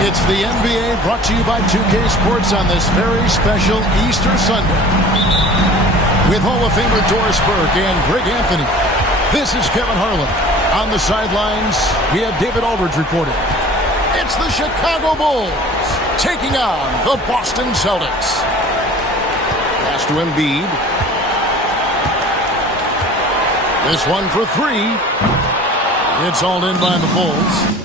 It's the NBA brought to you by 2K Sports on this very special Easter Sunday. With Hall of Famer Doris Burke and Greg Anthony, this is Kevin Harlan. On the sidelines, we have David Aldridge reporting. It's the Chicago Bulls taking on the Boston Celtics. Pass to Embiid. This one for three. It's all in by the Bulls.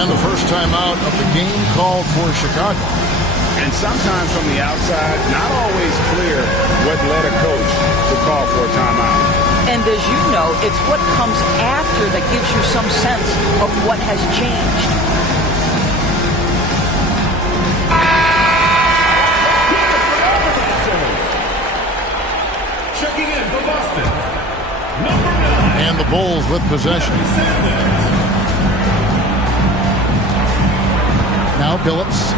And the first time out of the game called for Chicago. And sometimes from the outside, not always clear what led a coach to call for a timeout. And as you know, it's what comes after that gives you some sense of what has changed. Checking in for Boston, number 9. And the Bulls with possession. Now Billups.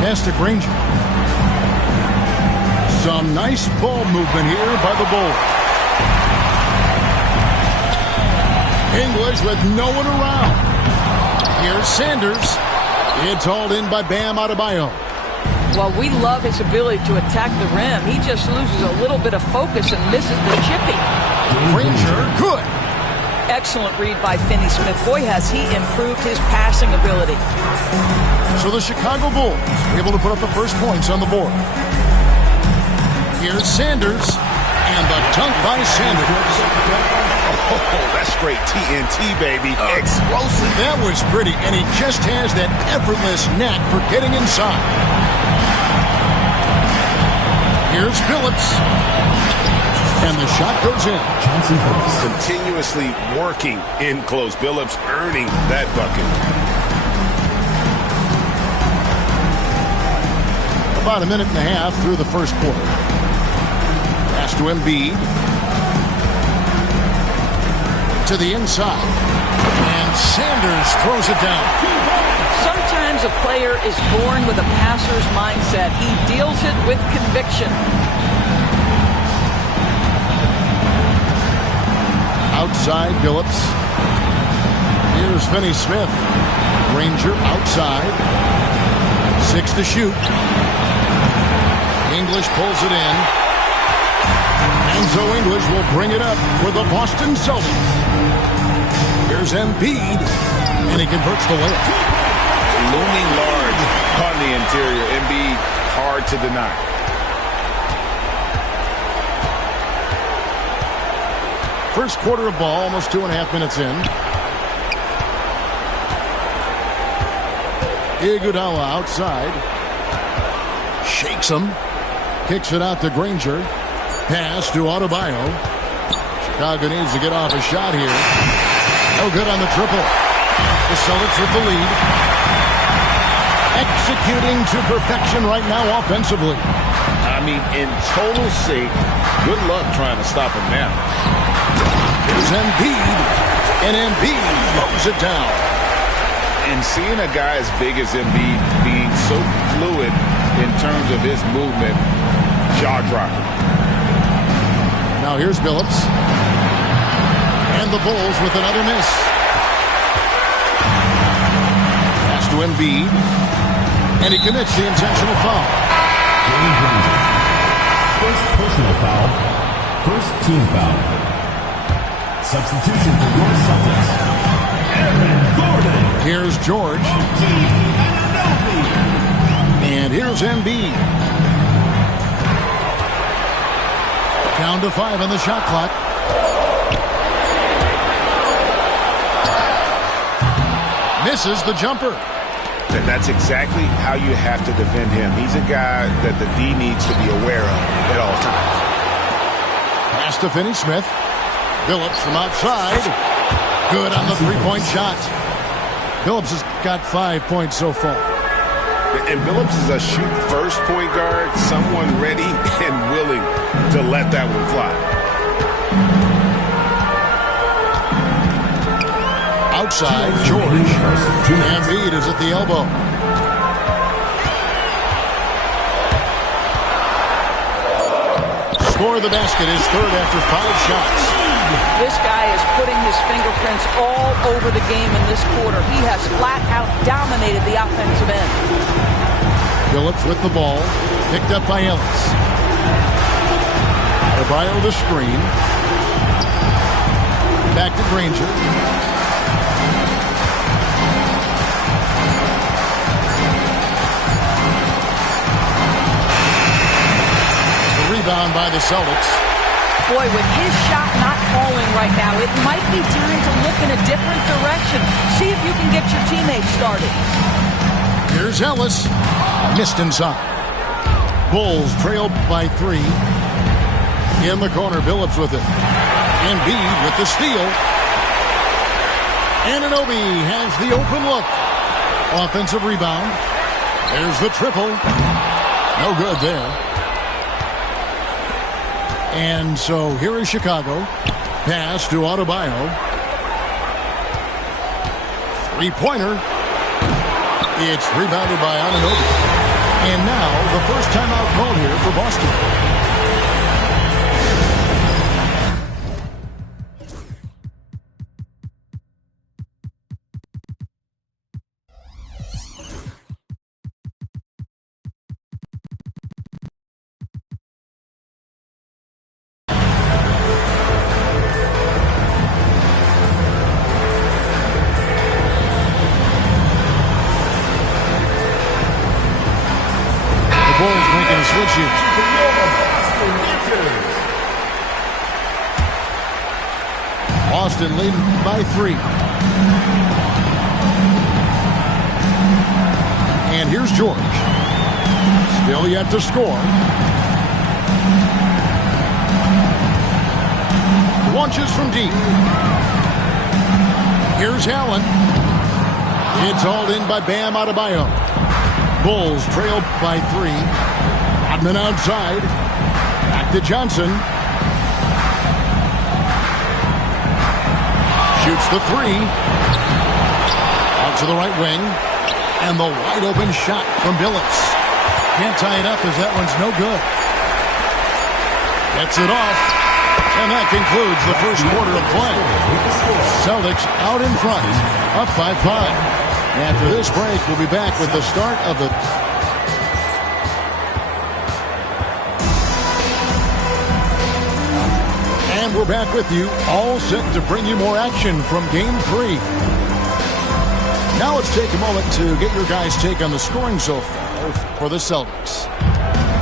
Pass to Granger. Some nice ball movement here by the Bulls. English with no one around. Here's Sanders. It's hauled in by Bam Adebayo. Well, we love his ability to attack the rim. He just loses a little bit of focus and misses the chipping. Granger, good. Excellent read by Finney-Smith. Boy, has he improved his passing ability. So the Chicago Bulls are able to put up the first points on the board. Here's Sanders, and the dunk by Sanders. Oh, that's straight TNT, baby. Explosive. That was pretty, and he just has that effortless knack for getting inside. Here's Billups. And the shot goes in. Continuously working in close. Billups earning that bucket. About a minute and a half through the first quarter. Pass to Embiid. To the inside. And Sanders throws it down. Sometimes a player is born with a passer's mindset. He deals it with conviction. Outside, Billups. Here's Finney-Smith. Granger outside. 6 to shoot. English pulls it in. And so English will bring it up for the Boston Celtics. Here's Embiid. And he converts the layup. Looming large on the interior. Embiid hard to deny. First quarter of ball, almost 2.5 minutes in. Iguodala outside. Shakes him. Kicks it out to Granger. Pass to Adebayo. Chicago needs to get off a shot here. No good on the triple. The Celtics with the lead. Executing to perfection right now offensively. I mean, in total sync. Good luck trying to stop him now. Here's Embiid, and Embiid throws it down. And seeing a guy as big as Embiid being so fluid in terms of his movement, jaw-dropping. Now here's Billups. And the Bulls with another miss. Pass to Embiid. And he commits the intentional foul. First personal foul. First team foul. Substitution for your Celtics. Aaron Gordon. Here's George. And here's Embiid. Down to 5 on the shot clock. Misses the jumper. And that's exactly how you have to defend him. He's a guy that the D needs to be aware of at all times. Pass to Finney-Smith. Billups from outside. Good on the three-point shot. Phillips has got 5 points so far. And Phillips is a shoot-first point guard, someone ready and willing to let that one fly. Outside, George. Embiid is at the elbow. Score the basket, his third after 5 shots. This guy is putting his fingerprints all over the game in this quarter. He has flat out dominated the offensive end. Phillips with the ball, picked up by Ellis. Adebayo the screen. Back to Granger. The rebound by the Celtics. Boy, with his shot not falling right now, it might be time to look in a different direction. See if you can get your teammates started. Here's Ellis. Missed inside. Bulls trailed by 3. In the corner, Phillips with it. Embiid with the steal. Anunoby has the open look. Offensive rebound. There's the triple. No good there. And so here is Chicago. Pass to Adebayo. Three-pointer. It's rebounded by Anunoby. And now the first timeout called here for Boston. Boston leading by 3. And here's George. Still yet to score. Launches from deep. Here's Allen. It's hauled in by Bam Adebayo. Bulls trail by 3. Rodman outside. Back to Johnson. Shoots the 3. Out to the right wing. And the wide open shot from Billups. Can't tie it up as that one's no good. Gets it off. And that concludes the first quarter of play. Celtics out in front. Up by 5. After this break, we'll be back with the start of the... And we're back with you, all set to bring you more action from Game 3. Now let's take a moment to get your guys' take on the scoring so far for the Celtics.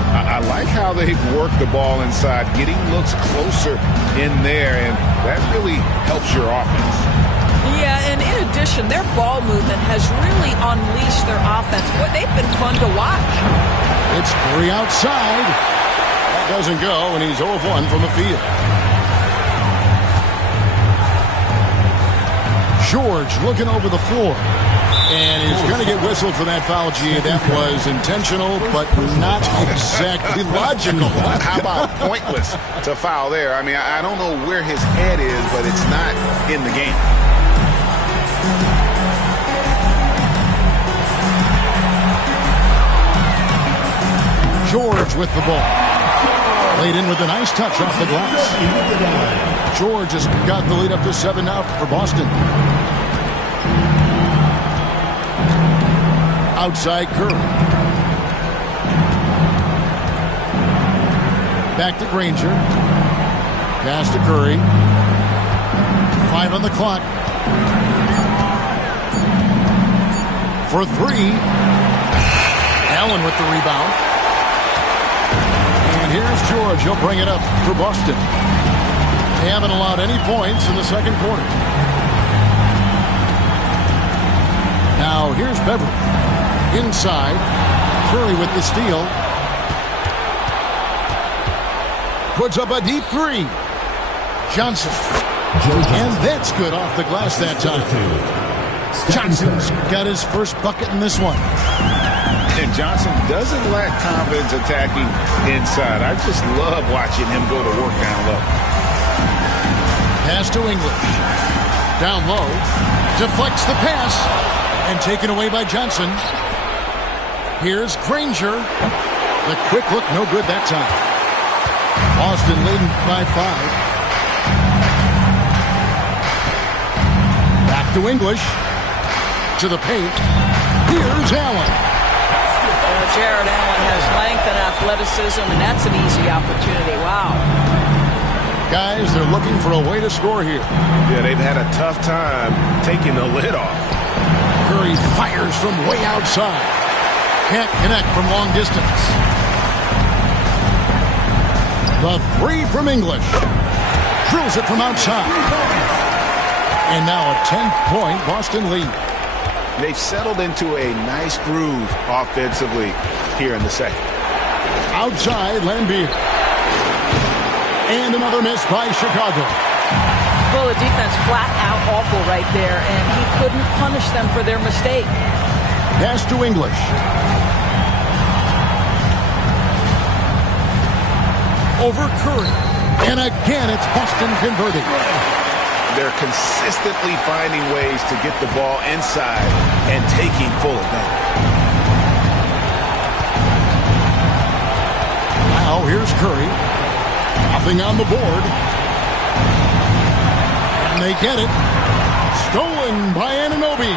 I like how they've worked the ball inside, getting looks closer in there, and that really helps your offense. Yeah, and in addition, their ball movement has really unleashed their offense. Boy, they've been fun to watch. It's 3 outside. That doesn't go, and he's 0 of 1 from the field. George looking over the floor. And he's going to get whistled for that foul, G. That was intentional, but not exactly logical. How about pointless to foul there? I mean, I don't know where his head is, but it's not in the game. George with the ball. Laid in with a nice touch off the glass. George has got the lead up to 7 now for Boston. Outside Curry. Back to Granger. Pass to Curry. 5 on the clock. For 3. Allen with the rebound. And here's George. He'll bring it up for Boston. They haven't allowed any points in the second quarter. Now here's Beverly. Inside. Curry with the steal. Puts up a deep 3. Johnson. And that's good off the glass that time. Johnson's got his first bucket in this one. And Johnson doesn't lack confidence attacking inside. I just love watching him go to work down low. Pass to English. Down low. Deflects the pass. And taken away by Johnson. Here's Granger. The quick look, no good that time. Boston leading by 5. Back to English. To the paint. Here's Allen. Jared Allen has length and athleticism, and that's an easy opportunity. Wow. Guys, they're looking for a way to score here. Yeah, they've had a tough time taking the lid off. Curry fires from way outside. Can't connect from long distance. The three from English. Drills it from outside. And now a 10-point Boston lead. They've settled into a nice groove offensively here in the second. Outside, Lambeer. And another miss by Chicago. Well, the defense flat out awful right there, and he couldn't punish them for their mistake. Pass to English. Over Curry. And again, it's Boston converting. They're consistently finding ways to get the ball inside and taking full advantage. Now here's Curry. Nothing on the board. And they get it. Stolen by Anunoby.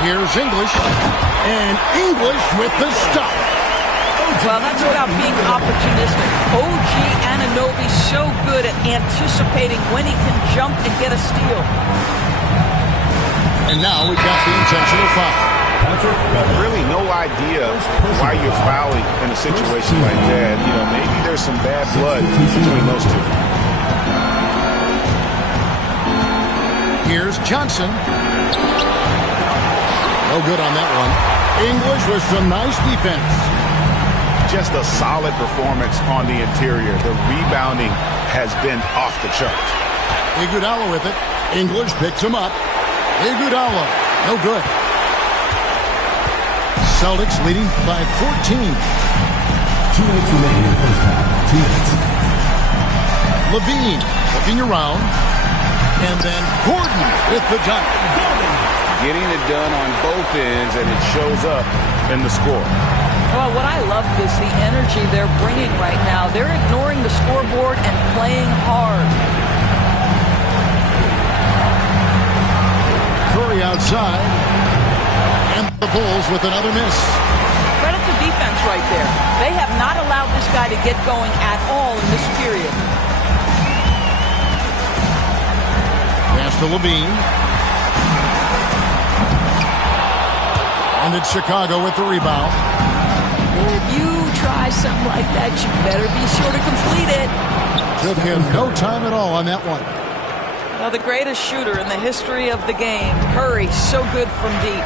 Here's English. And English with the stop. Well, that's about being opportunistic. OG Anunoby so good at anticipating when he can jump and get a steal. And now we've got the intentional foul. Really no idea why you're fouling in a situation like that. You know, maybe there's some bad blood between those two. Here's Johnson. No good on that one. English with some nice defense. Just a solid performance on the interior. The rebounding has been off the charts. Iguodala with it. English picks him up. Iguodala, no good. Celtics leading by 14. 2 minutes remaining in the first half. 2 minutes. Levine looking around. And then Gordon with the dunk. Getting it done on both ends, and it shows up in the score. Well, what I love is the energy they're bringing right now. They're ignoring the scoreboard and playing hard. Curry outside. And the Bulls with another miss. Credit to defense right there. They have not allowed this guy to get going at all in this period. Pass to Levine. And it's Chicago with the rebound. If you try something like that, you better be sure to complete it. Took him no time at all on that one. Well, the greatest shooter in the history of the game, Curry, so good from deep.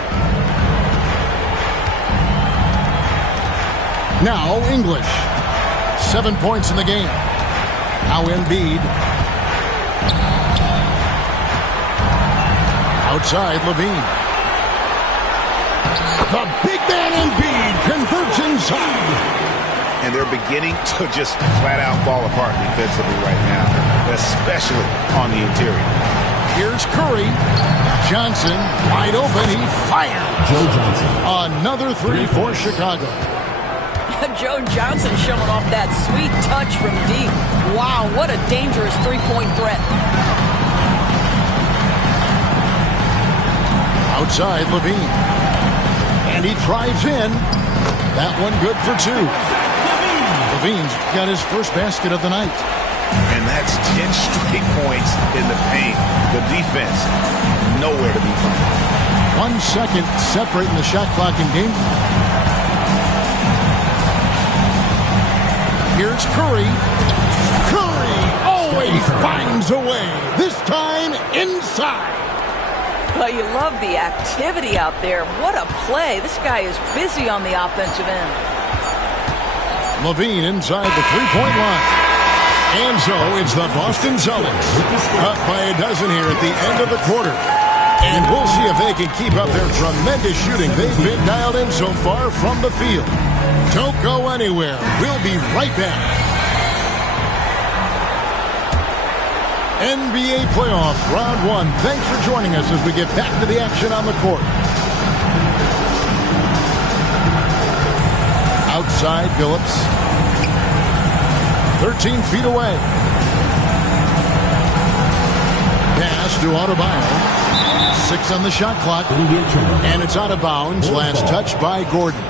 Now English. 7 points in the game. Now Embiid. Outside Levine. The big man Embiid converts inside. And they're beginning to just flat out fall apart defensively right now, especially on the interior. Here's Curry. Johnson wide open. He fired. Joe Johnson. Another three for Chicago. Joe Johnson showing off that sweet touch from deep. Wow, what a dangerous three-point threat. Outside Levine. And he drives in. That one good for two. Levine's got his first basket of the night. And that's 10 straight points in the paint. The defense, nowhere to be found. 1 second separating the shot clock in game. Here's Curry. Curry always finds a way. This time inside. Well, you love the activity out there. What a play. This guy is busy on the offensive end. Levine inside the three-point line. And so it's the Boston Celtics up by a dozen here at the end of the quarter. And we'll see if they can keep up their tremendous shooting they've been dialed in so far from the field. Don't go anywhere. We'll be right back. NBA playoffs, round one. Thanks for joining us as we get back to the action on the court. Outside, Phillips. 13 feet away. Pass to Adebayo. 6 on the shot clock. And it's out of bounds. Last touch by Gordon.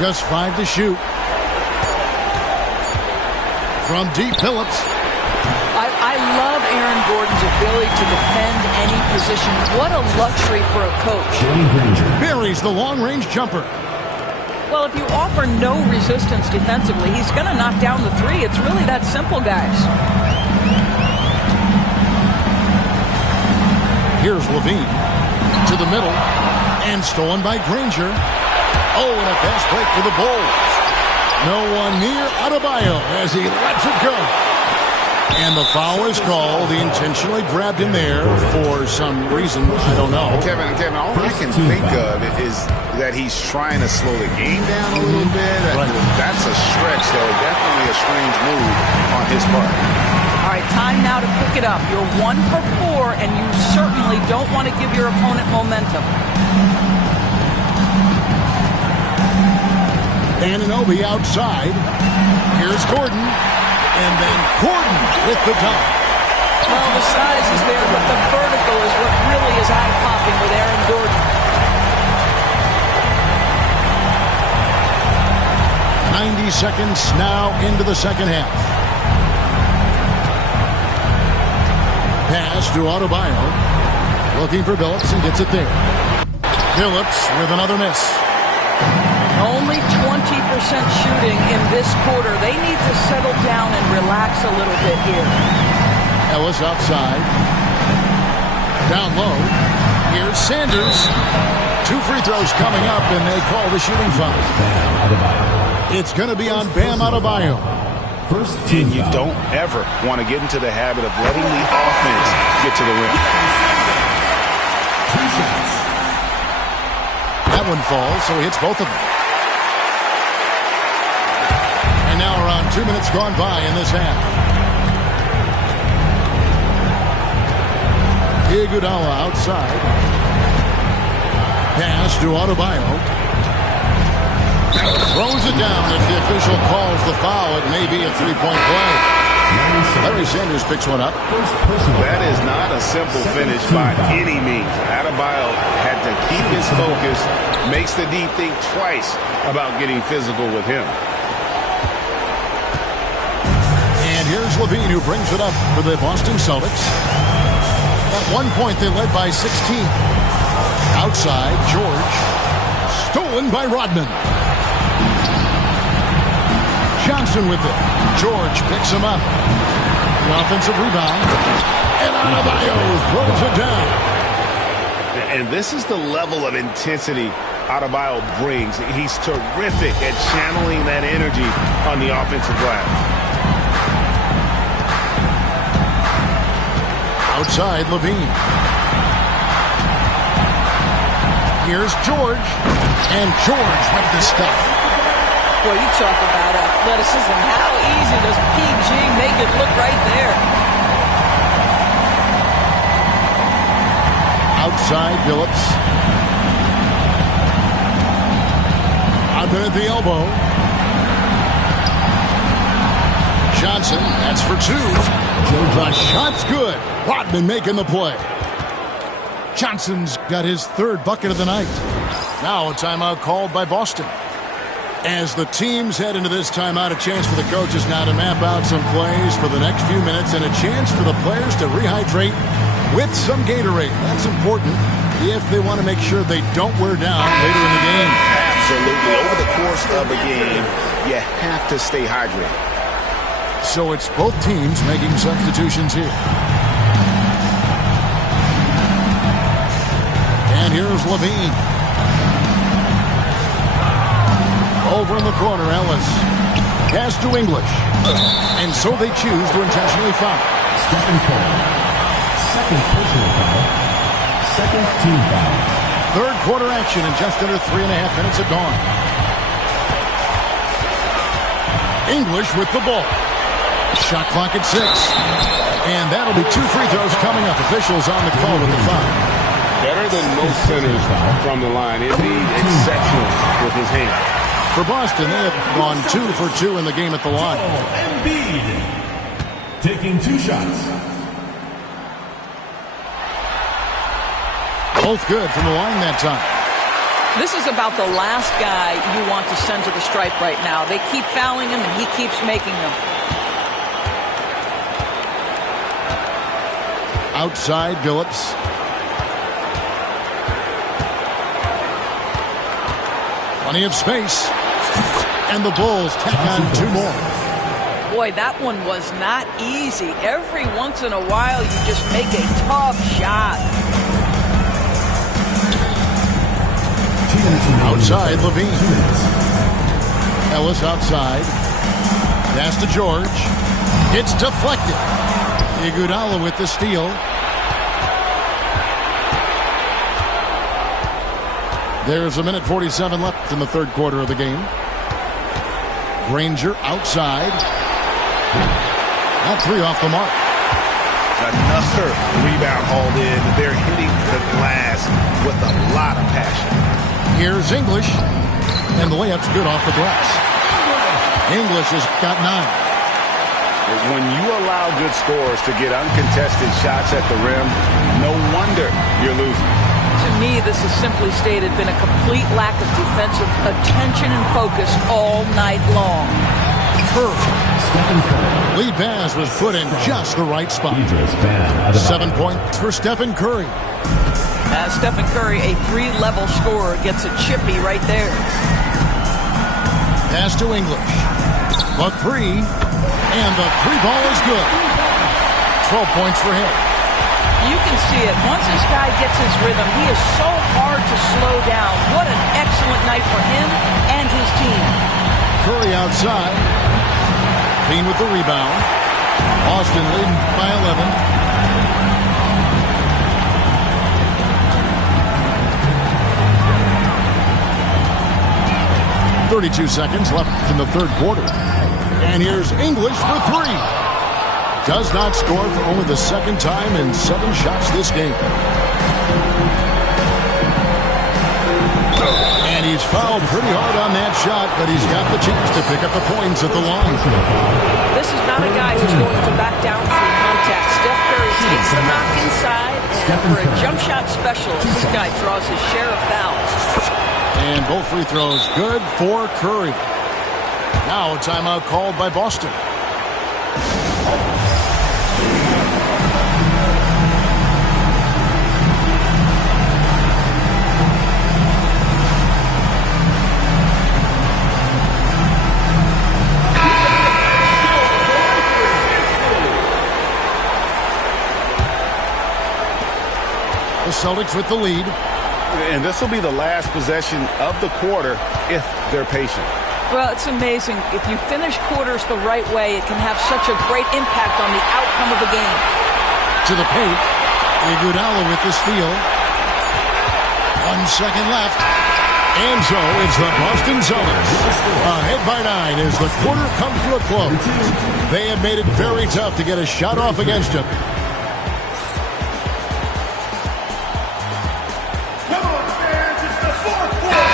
Just 5 to shoot. From deep, Phillips. I love Aaron Gordon's ability to defend any position. What a luxury for a coach. Buries the long-range jumper. Well, if you offer no resistance defensively, he's going to knock down the three. It's really that simple, guys. Here's Levine to the middle and stolen by Granger. Oh, and a fast break for the Bulls. No one near Adebayo as he lets it go. And the foul is called. He intentionally grabbed him there for some reason. I don't know. Kevin, all I can think of is that he's trying to slow the game down a little bit. Right. That's a stretch, though. Definitely a strange move on his part. All right, time now to pick it up. You're 1 for 4, and you certainly don't want to give your opponent momentum. Anunoby outside. Here's Gordon. And then Gordon with the dunk. Well, the size is there, but the vertical is what really is eye-popping with Aaron Gordon. 90 seconds now into the second half. Pass to Adebayo. Looking for Phillips and gets it there. Phillips with another miss. Only 20% shooting in this quarter. They need to settle down and relax a little bit here. Ellis outside. Down low. Here's Sanders. 2 free throws coming up, and they call the shooting foul. It's going to be on Bam Adebayo. And you don't ever want to get into the habit of letting the offense get to the rim. That one falls, so he hits both of them. And now around 2 minutes gone by in this half. Iguodala outside. Pass to Adebayo. Throws it down. If the official calls the foul, it may be a three-point play. Larry Sanders picks one up. That is not a simple finish by any means. Adebayo had to keep his focus, makes the D think twice about getting physical with him. And here's Levine, who brings it up for the Boston Celtics. At one point, they led by 16. Outside, George. Stolen by Rodman. Johnson with it. George picks him up. The offensive rebound. And Adebayo throws it down. And this is the level of intensity Adebayo brings. He's terrific at channeling that energy on the offensive glass. Outside, Levine. Here's George. And George with the stuff. Boy, you talk about athleticism. How easy does PG make it look right there? Outside, Phillips. Rodman at the elbow. Johnson, that's for 2. The shot's good. Rodman making the play. Johnson's got his 3rd bucket of the night. Now a timeout called by Boston. As the teams head into this timeout, a chance for the coaches now to map out some plays for the next few minutes and a chance for the players to rehydrate with some Gatorade. That's important if they want to make sure they don't wear down later in the game. Absolutely. Over the course of a game, you have to stay hydrated. So it's both teams making substitutions here. And here's Levine. Over in the corner, Ellis. Pass to English. And so they choose to intentionally foul. Stephen Curry. Second personal foul. Second team foul. Third quarter action in just under 3.5 minutes have gone. English with the ball. Shot clock at 6. And that'll be 2 free throws coming up. Officials on the call with the foul. Better than most centers from the line. Indeed, exceptional with his hand. For Boston, they have gone 2 for 2 in the game at the line. Embiid taking 2 shots. Both good from the line that time. This is about the last guy you want to send to the stripe right now. They keep fouling him, and he keeps making them. Outside, Billups. Plenty of space. And the Bulls tack on 2 more. Boy, that one was not easy. Every once in a while, you just make a tough shot. Outside, Levine. Ellis outside. Pass to George. It's deflected. Iguodala with the steal. There's 1:47 left in the third quarter of the game. Granger outside. That 3 off the mark. Another rebound hauled in. They're hitting the glass with a lot of passion. Here's English. And the layup's good off the glass. English has got 9. When you allow good scorers to get uncontested shots at the rim, no wonder you're losing. To me, this has simply stated been a complete lack of defensive attention and focus all night long. Lead pass was put in just the right spot. 7 points for Stephen Curry. Stephen Curry, a 3-level scorer, gets a chippy right there. Pass to English. A 3. And the 3 ball is good. 12 points for him. You can see it. Once this guy gets his rhythm, he is so hard to slow down. What an excellent night for him and his team. Curry outside. Bean with the rebound. Boston leading by 11. .32 seconds left in the third quarter. And here's English for 3. Does not score for only the second time in 7 shots this game. And he's fouled pretty hard on that shot, but he's got the chance to pick up the points at the line. This is not a guy who's going to back down from contact. Steph Curry takes the knock inside, and for a jump shot specialist, this guy draws his share of fouls. And both free throws good for Curry. Now a timeout called by Boston. The Celtics with the lead. And this will be the last possession of the quarter if they're patient. Well, it's amazing. If you finish quarters the right way, it can have such a great impact on the outcome of the game. To the paint. Iguodala with the steal. 1 second left. And so it's the Boston Celtics ahead by 9 as the quarter comes to a close. They have made it very tough to get a shot off against him.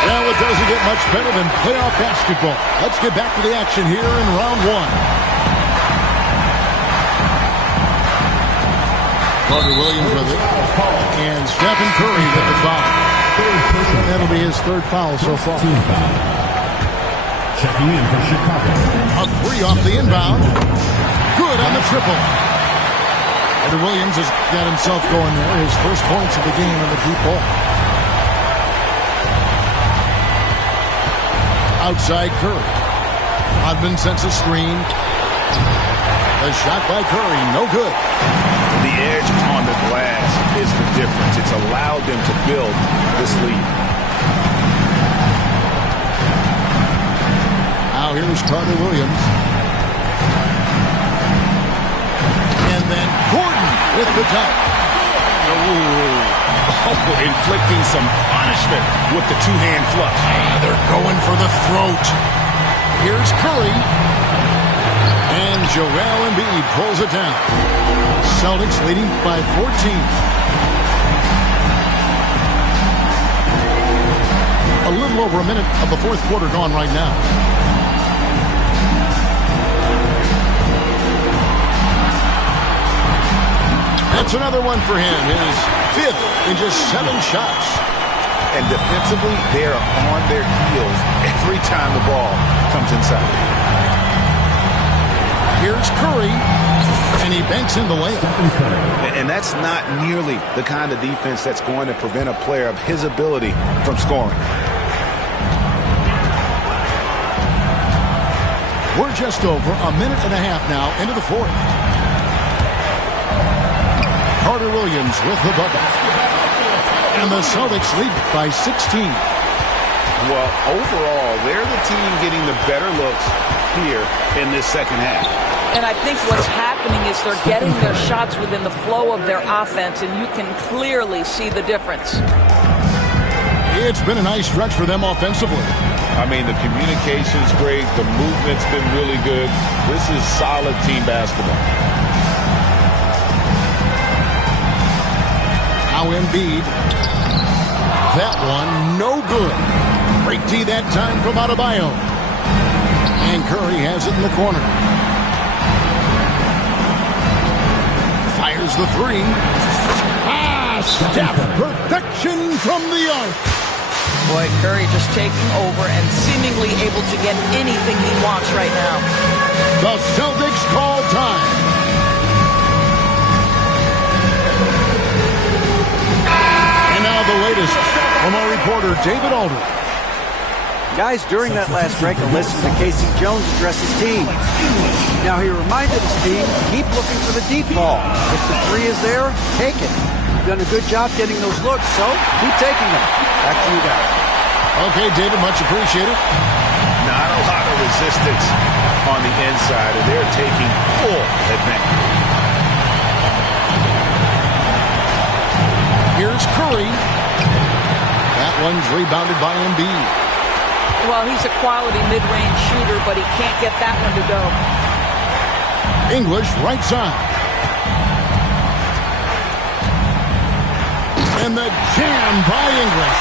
Well, it doesn't get much better than playoff basketball. Let's get back to the action here in round 1. Carter Williams with it. And Stephen Curry with the foul. That'll be his 3rd foul so far. Checking in for Chicago. A 3 off the inbound. Good on the triple. Carter Williams has got himself going there. His first points of the game in the deep ball. Outside Curry. Rodman sends a screen. A shot by Curry. No good. The edge on the glass is the difference. It's allowed them to build this lead. Now here's Carter Williams. And then Gordon with the dunk. Inflicting some punishment with the two-hand flush. They're going for the throat. Here's Curry. And Joel Embiid pulls it down. Celtics leading by 14. A little over a minute of the fourth quarter gone right now. That's another one for him. His fifth in just 7 shots. And defensively, they are on their heels every time the ball comes inside. Here's Curry, and he banks in the layup. And that's not nearly the kind of defense that's going to prevent a player of his ability from scoring. We're just over a minute and a half now into the fourth. Carter Williams with the bucket. And the Celtics lead by 16. Well, overall, they're the team getting the better looks here in this second half. And I think what's happening is they're getting their shots within the flow of their offense, and you can clearly see the difference. It's been a nice stretch for them offensively. I mean, the communication's great. The movement's been really good. This is solid team basketball. Now Embiid. That one, no good. Break D that time from Adebayo. And Curry has it in the corner. Fires the three. Steph, perfection from the arc. Boy, Curry just taking over and seemingly able to get anything he wants right now. The Celtics call time. And now the latest from our reporter, David Alder. Guys, during that last break, I listened to Casey Jones address his team. Now, he reminded his team, keep looking for the deep ball. If the three is there, take it. You've done a good job getting those looks, so keep taking them. Back to you guys. Okay, David, much appreciated. Not a lot of resistance on the inside, and they're taking full advantage. Here's Curry. That one's rebounded by Embiid. Well, he's a quality mid-range shooter, but he can't get that one to go. English right side. And the jam by English.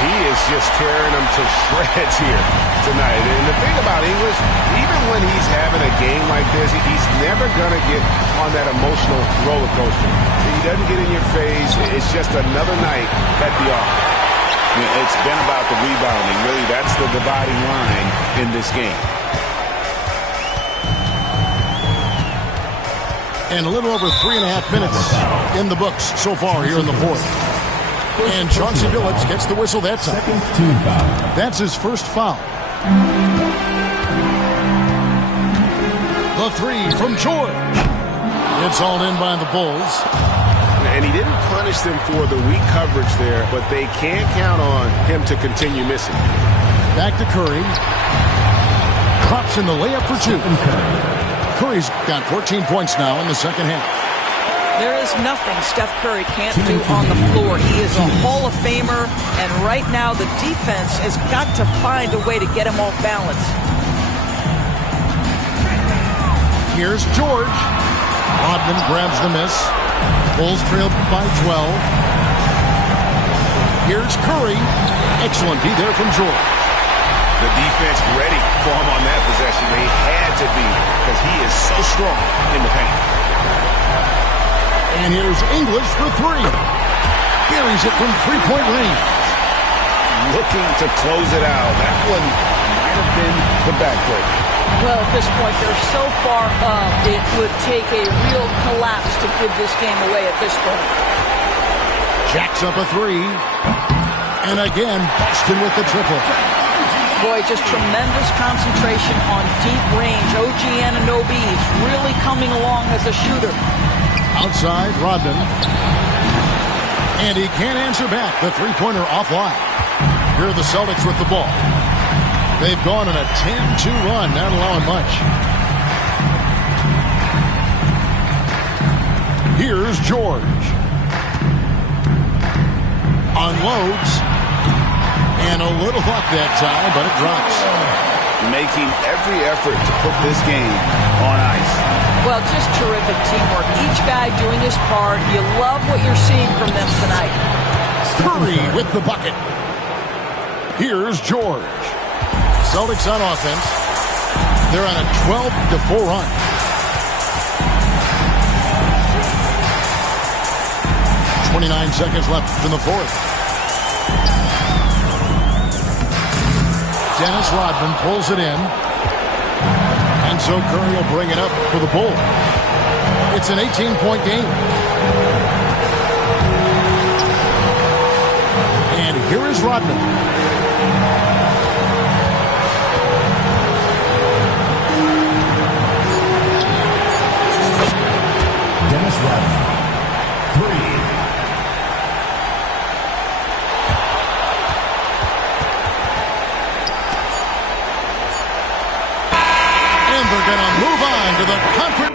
He is just tearing them to shreds here tonight. And the thing about English, even when he's having a game like this, he's never going to get on that emotional roller coaster. He doesn't get in your face. It's just another night at the office. It's been about the rebounding. Really, that's the dividing line in this game. And a little over 3.5 minutes in the books so far here in the fourth. And Chauncey Billups gets the whistle that time. Second team foul. That's his first foul. The three from George. It's all in by the Bulls. And he didn't punish them for the weak coverage there, but they can't count on him to continue missing. Back to Curry. Drops in the layup for two. Curry's got 14 points now in the second half. There is nothing Steph Curry can't do on the floor. He is a Hall of Famer, and right now the defense has got to find a way to get him off balance. Here's George. Rodman grabs the miss. Bulls trail by 12. Here's Curry. Excellent D there from George. The defense ready for him on that possession. They had to be because he is so strong in the paint. And here's English for three. Buries it from three-point range. Looking to close it out. That one might have been the backbreaker. Well, at this point, they're so far up, it would take a real collapse to give this game away at this point. Jacks up a three. And again, Boston with the triple. Boy, just tremendous concentration on deep range. OG Anunoby is really coming along as a shooter. Outside, Rodman. And he can't answer back. The three-pointer offline. Here are the Celtics with the ball. They've gone on a 10-2 run, not allowing much. Here's George. Unloads. And a little luck that time, but it drops. Making every effort to put this game on ice. Well, just terrific teamwork. Each guy doing his part. You love what you're seeing from them tonight. Curry with the bucket. Here's George. Celtics on offense. They're on a 12-4 run. .29 seconds left in the fourth. Dennis Rodman pulls it in. And so Curry will bring it up for the Bulls. It's an 18-point game. And here is Rodman. Dennis Rodman. 3. They're going to move on to the conference